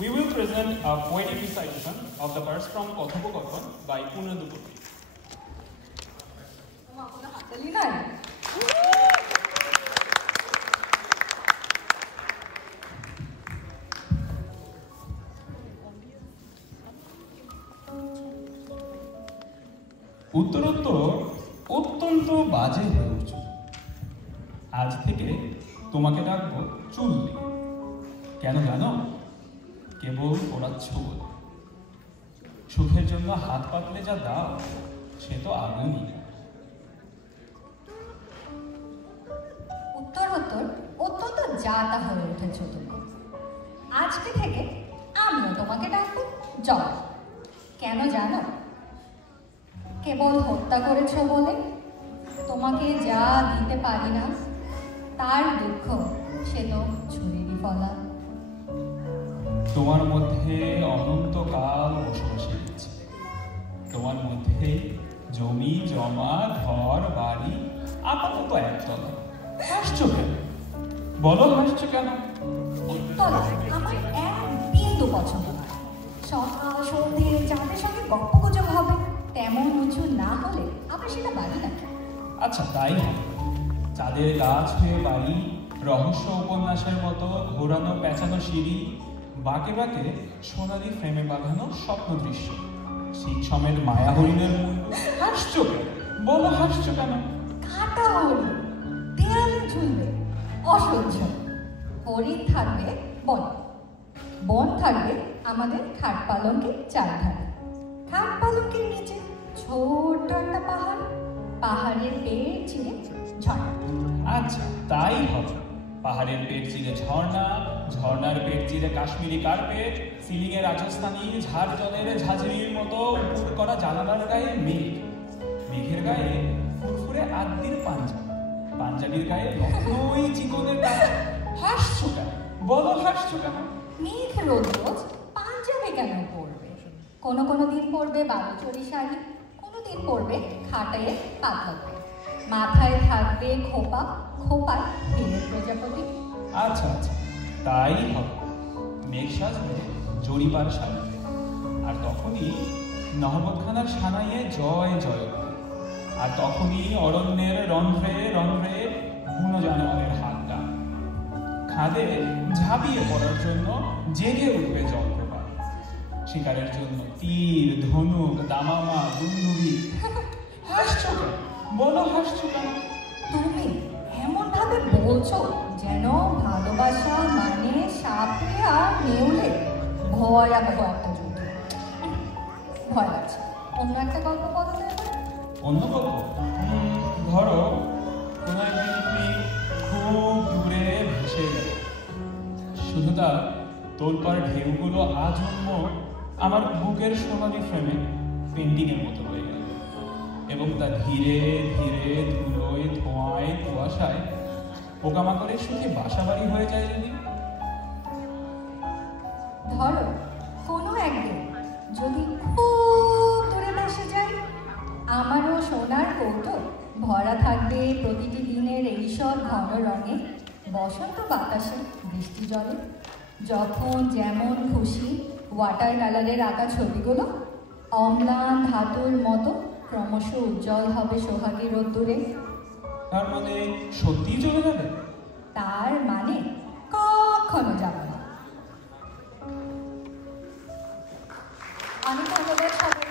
We will present a poetic recitation of the verse from Kothopokothan by Punadupati. উত্তরোত্তর অত্যন্ত বাজে হয়ে উঠছে। আজ থেকে তোমাকে ডাকবো চুল্লি। কেন জানো? কেবল পোড়াচ্ছ বলে। সুখের জন্য হাত পাতলে যা দাও সে তো আগুনই। উত্তরোত্তর অত্যন্ত জাতা হয়ে উঠেছ তুমি। আজকে থেকে আমিও তোমাকে ডাকবো জল। কেন জানো? কেবল হত্যা করেছ বলে তোমাকে যা দিতে পারি না তার দুঃখ সে তো ছুরিরই ফলা। তোমার মধ্যে অনন্তকাল বসবাস করছে। তোমার মধ্যে জমি জমা ঘর বাড়ি আপাতত একতলা। হাসছো কেন? বলো হাসছো কেন? একতলা আমার এক বিন্দু পছন্দ না। সকাল সন্ধে যাদের সঙ্গে গপ্প গুজব হবে তেমন উঁচু না হলে আমরা সেটা বাড়ি নাকি? আচ্ছা তাই হবে। চাঁদের গাছ হয়ে বাড়ি, রহস্য উপন্যাসের মতো ঘোরানো পেঁচানো সিঁড়ি, বাঁকে বাঁকে সোনালি ফ্রেমে বাঁধানো স্বপ্ন দৃশ্য, শীত সমেত মায়া হরিণের মূল। হাসছো কেন? বলো হাসছো কেন? কাটা হরিণ দেয়ালে ঝুলবে অসহ্য। হরিণ থাকবে বন, বন থাকবে আমাদের খাট পালঙ্কের চারধারে। খাট পালঙ্কের নিচে ছোট্ট একটা পাহাড়, পাহাড়ের পেট চিরে ঝর্ণা। আচ্ছা তাই হবে। পাহাড়ের পেট চিরে ঝর্ণা, ঝর্ণার পেট চিরে কাশ্মীরি কার্পেট, সিলিং এ রাজস্থানী ঝাড় জলের ঝাঁঝরির মতো উপুর করা জানালার গায়ে মেঘ, মেঘের গায়ে ফুরফুরে আদ্যির পাঞ্জাবি, পাঞ্জাবির গায়ে লখনৌই চিকনের কাজ। হাসছো কেন? বলো হাসছো কেন? মেঘ রোজ রোজ পাঞ্জাবি কেন পরবে? কোনো কোনো দিন পরবে বালুচরি শাড়ি, কোনো দিন পরবে খাটাইয়ে পাতলা করে, মাথায় থাকবে খোপা, খোপায় হিমের প্রজাপতি। আচ্ছা আচ্ছা তাই হবে। মেঘ সাজবে জরিপার সাজবে, আর তখনই নহবতখানার সানাইয়ে জয় জয়, আর তখনই অরণ্যের রন্ধ্রে রন্ধ্রে বুনো জানোয়ারের হাতটা খাদে ঝাঁপিয়ে পড়ার জন্য জেগে উঠবে জলপ্রপাত, শিকারের জন্য তীর ধনুক দামামা দুন্দুবি। হাসছো কেন? বলো হাসছো কেন? তুমি এমন ভাবে বলছো যেন ভালোবাসা মানে সাপে আর নেউলে ভয়াবহ একটা যুদ্ধ। ভয় লাগছে। অন্য একটা গল্প বলো তো এবার। অন্য গল্প? ধরো কোনো একদিন তুমি খুব দূরে ভেসে গেলে, শুধু তার তোলপাড় ঢেউগুলো আজন্ম আমার বুকের সোনালি ফ্রেমে পেন্টিংয়ের মতো হয়ে গেল, এবং তা ধীরে ধীরে ধুলোয় ধোঁয়ায় কুয়াশায় পোকামাকড়ের সুখে বাসাবাড়ি হয়ে যায় যদি। ধরো কোনো একদিন যদি খুব দূরে ভেসে যাই, আমারও সোনার কৌটো ভরা থাকবে প্রতিটি দিনের এইসব ঘন রঙে, বসন্ত বাতাসে বৃষ্টি জলে, যখন যেমন খুশি ওয়াটার কালারের আঁকা ছবিগুলো অম্লান ধাতুর মতো ক্রমশ উজ্জ্বল হবে সোহাগী রোদ্দুরে। তার মানে সত্যিই চলে যাবে? তার মানে কখনো যাবে না। আমি ধন্যবাদ সবাই।